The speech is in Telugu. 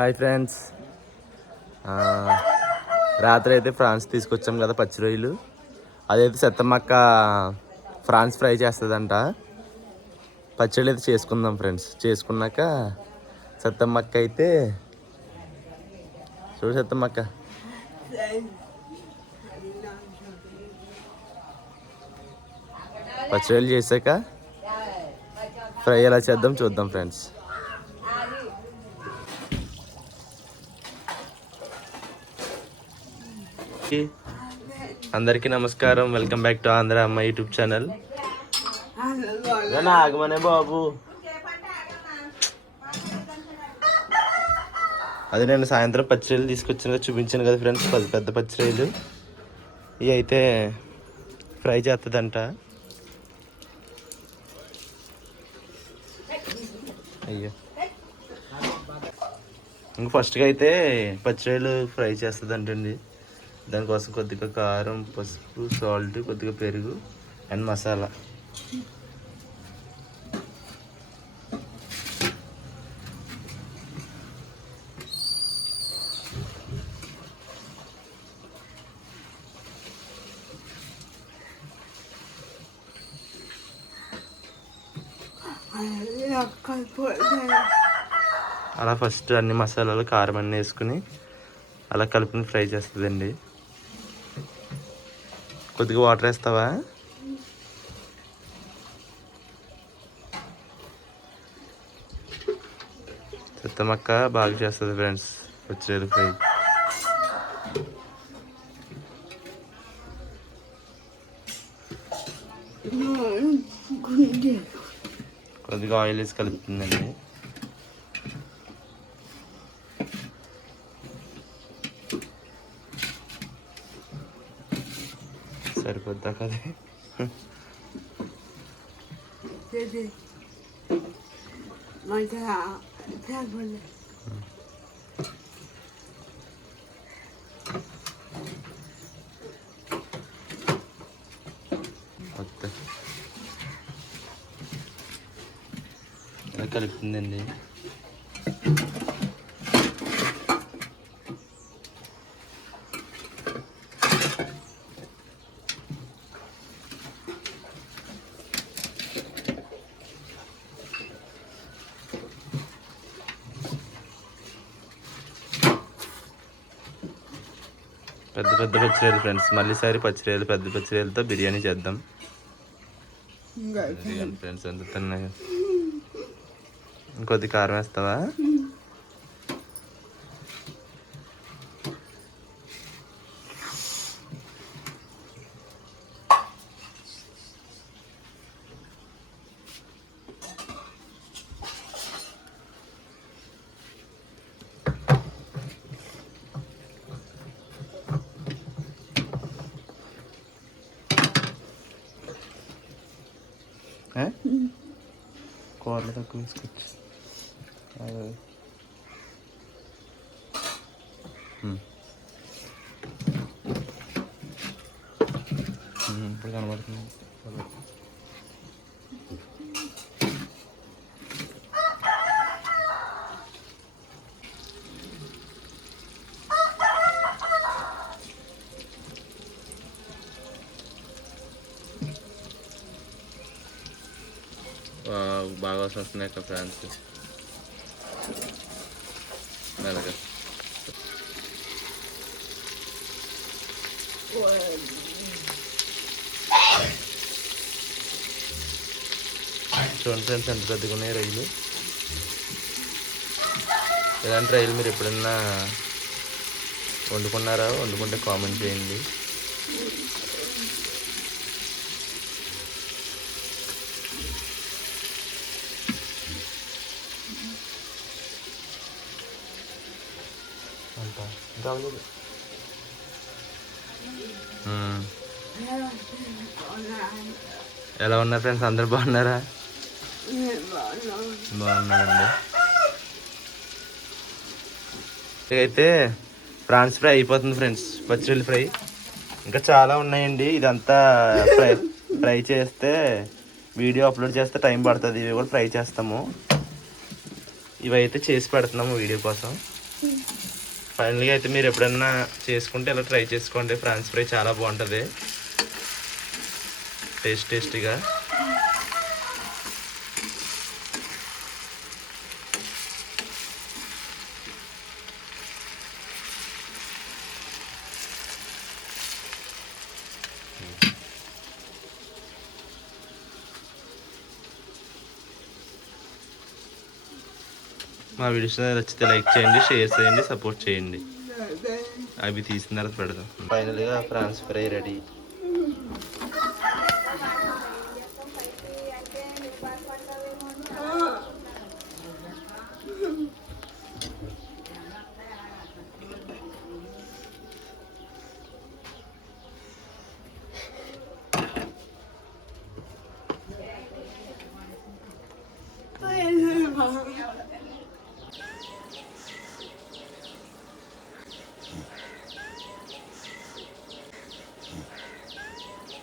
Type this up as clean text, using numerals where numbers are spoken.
హాయ్ ఫ్రెండ్స్, రాత్రి అయితే ఫ్రాన్స్ తీసుకొచ్చాం కదా పచ్చి రొయ్యలు. అదైతే సత్తమ్మక్క ఫ్రాన్స్ ఫ్రై చేస్తుందంట. పచ్చడి అయితే చేసుకుందాం ఫ్రెండ్స్. చేసుకున్నాక సత్తమ్మక్క అయితే చూడు, సత్తమ్మక్క పచ్చడి చేసాక ఫ్రై ఎలా చేద్దాం చూద్దాం ఫ్రెండ్స్. అందరికీ నమస్కారం, వెల్కమ్ బ్యాక్ టు ఆంధ్ర అమ్మ యూట్యూబ్ ఛానల్. ఆగమనే బాబు, అది నేను సాయంత్రం పచ్చిరొయ్యలు తీసుకొచ్చిన చూపించాను కదా ఫ్రెండ్స్, పెద్ద పచ్చిరొయ్యలు. ఇవి అయితే ఫ్రై చేస్తుందంట. అయ్యో, ఇంక ఫస్ట్గా అయితే పచ్చిరొయ్యలు ఫ్రై చేస్తుందంటండి. దానికోసం కొద్దిగా కారం, పసుపు, సాల్ట్, కొద్దిగా పెరుగు అండ్ మసాలా. అలా ఫస్ట్ అన్ని మసాలాలు, కారం అన్నీ వేసుకుని అలా కలుపుని ఫ్రై చేస్తుందండి. కొద్దిగా వాటర్ వేస్తావా? సత్తమ్మక్క బాగా చేస్తుంది ఫ్రెండ్స్ పచ్చిరొయ్యలు ఫ్రై. కొద్దిగా ఆయిల్ వేసి కలుపుతుందండి. సరిపోద్దా కదా? కలుపుతుందండి. పెద్ద పెద్ద పచ్చిరొయ్యలు ఫ్రెండ్స్. మళ్ళీసారి పచ్చిరొయ్యలు, పెద్ద పచ్చిరొయ్యలతో బిర్యానీ చేద్దాం ఫ్రెండ్స్. ఎంత తిన్నాయి. ఇంకొద్ది కారం వేస్తావా? కూరలు తక్కువ వేసుకోవచ్చు. ఇప్పుడు కనబడుతుంది. బాగా వస్తున్నాయి అక్క ఫ్రాన్స్. మెల్లగా చూడండి ఫ్రెండ్స్, ఎంత పెద్దగా ఉన్నాయి రొయ్యలు. ఇలాంటి రొయ్యలు మీరు ఎప్పుడన్నా వండుకున్నారా? వండుకుంటే కామెంట్ చేయండి. ఎలా ఉన్నారు ఫ్రెండ్స్? అందరు బాగున్నారా? బాగున్నారండి. అయితే ప్రాన్స్ ఫ్రై అయిపోతుంది ఫ్రెండ్స్. పచ్చిరొయ్యలు ఫ్రై ఇంకా చాలా ఉన్నాయండి. ఇదంతా ఫ్రై చేస్తే వీడియో అప్లోడ్ చేస్తే టైం పడుతుంది. ఇవి కూడా ఫ్రై చేస్తాము. ఇవైతే చేసి పెడుతున్నాము వీడియో కోసం. ఫైనల్గా అయితే మీరు ఎప్పుడన్నా చేసుకుంటే ఇలా ట్రై చేసుకోండి. ఫ్రాన్స్ ఫ్రై చాలా బాగుంటుంది, టేస్టీగా. మా వీడియోస్ నచ్చితే లైక్ చేయండి, షేర్ చేయండి, సపోర్ట్ చేయండి. అవి తీసిన తర్వాత పెడదాం. ఫైనల్గా ఫ్రాన్స్ ఫ్రై రెడీ.